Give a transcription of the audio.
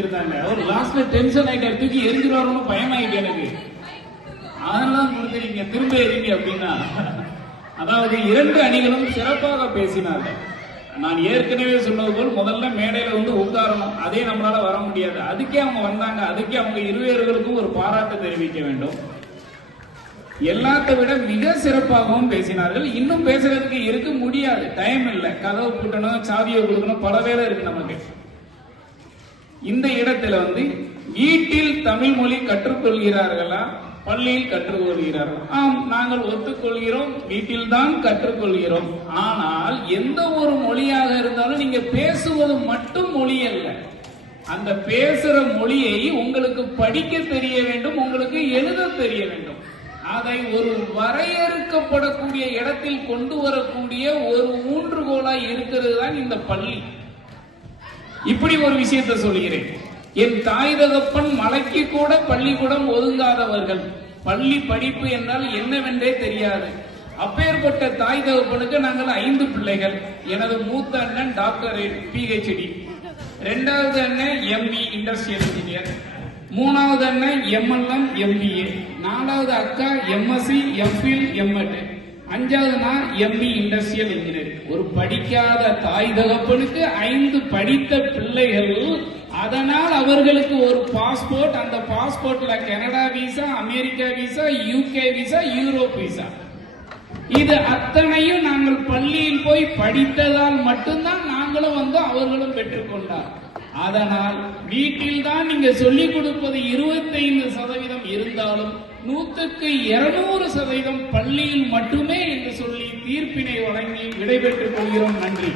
வச்சிருந்தாங்க. அவர் லாஸ்ட்ல டென்ஷன் ஆயிட்டார், தூக்கி எரிஞ்சிருவாருன்னு பயமாயிட்டு எனக்கு. அதெல்லாம் கொடுத்துறீங்க திரும்ப எரிங்க அப்படின்னா. அதாவது இரண்டு அணிகளும் சிறப்பாக பேசினார்கள். நான் ஏற்கனவே சொன்னது போல் முதல்ல மேடையில வந்து உட்காரணும், அதே நம்மளால வர முடியாது. அதுக்கே அவங்க வந்தாங்க, அதுக்கே அவங்க இருவேர்களுக்கும் ஒரு பாராட்டு தெரிவிக்க வேண்டும். எல்லாத்தை விட மிக சிறப்பாகவும் பேசினார்கள். இன்னும் பேசுறதுக்கு இருக்க முடியாது, டைம் இல்லை. கதவு கூட்டணும், சாவியை கொடுக்கணும், பல வேலை இருக்கு நமக்கு. இந்த இடத்துல வந்து வீட்டில் தமிழ் மொழி கற்றுக்கொள்கிறார்களா, பள்ளியில் கற்றுக்கொள்கிறார்கள்? ஆம், நாங்கள் ஒத்துக்கொள்கிறோம், வீட்டில் தான் கற்றுக்கொள்கிறோம். ஆனால் எந்த ஒரு மொழியாக இருந்தாலும் நீங்க பேசுவது மட்டும் மொழி அல்ல. அந்த பேசுற மொழியை உங்களுக்கு படிக்க தெரிய வேண்டும், உங்களுக்கு எழுத தெரிய வேண்டும். அதை ஒரு வரையறுக்கப்படக்கூடிய இடத்தில் கொண்டு வரக்கூடிய ஒரு ஊன்றுகோலாய் இருக்கிறது தான் இந்த பள்ளி. இப்படி ஒரு விஷயத்தை சொல்கிறேன். என் தாய் தகப்பன் மலைக்கு கூட பள்ளிக்கூடம் ஒதுங்காதவர்கள். பள்ளி படிப்பு என்றால் என்னவென்றே தெரியாது. அப்பேற்பட்ட தாய் தகப்பனுக்கு நாங்கள் 5 பிள்ளைகள். எனது மூத்த அண்ணன் டாக்டரேட் PhD, இரண்டாவது அண்ணன் ME இண்டஸ்ட்ரியல் இன்ஜினியர், மூணாவது அண்ணன் MLM MBA, நாலாவது அக்கா MSc MPhil MEd, அஞ்சாவது நான் ME இண்டஸ்ட்ரியல் இன்ஜினியர். ஒரு படிக்காத தாய் தகப்பனுக்கு 5 படித்த பிள்ளைகள். அதனால் அவர்களுக்கு ஒரு பாஸ்போர்ட், அந்த பாஸ்போர்ட்ல Canada visa, America visa, UK visa, Europe visa. இது அத்தனையும் நாங்கள் பள்ளியில் போய் படித்ததால் மட்டும்தான் நாங்களும் வந்து அவர்களும் பெற்றுக்கொண்டார். அதனால் வீட்டில் தான் நீங்க சொல்லிக் கொடுப்பது 25% இருந்தாலும் 100க்கு 200% பள்ளியில் மட்டுமே என்று சொல்லி தீர்ப்பினை வழங்கி விடைபெற்றுக் கொள்கிறோம். நன்றி.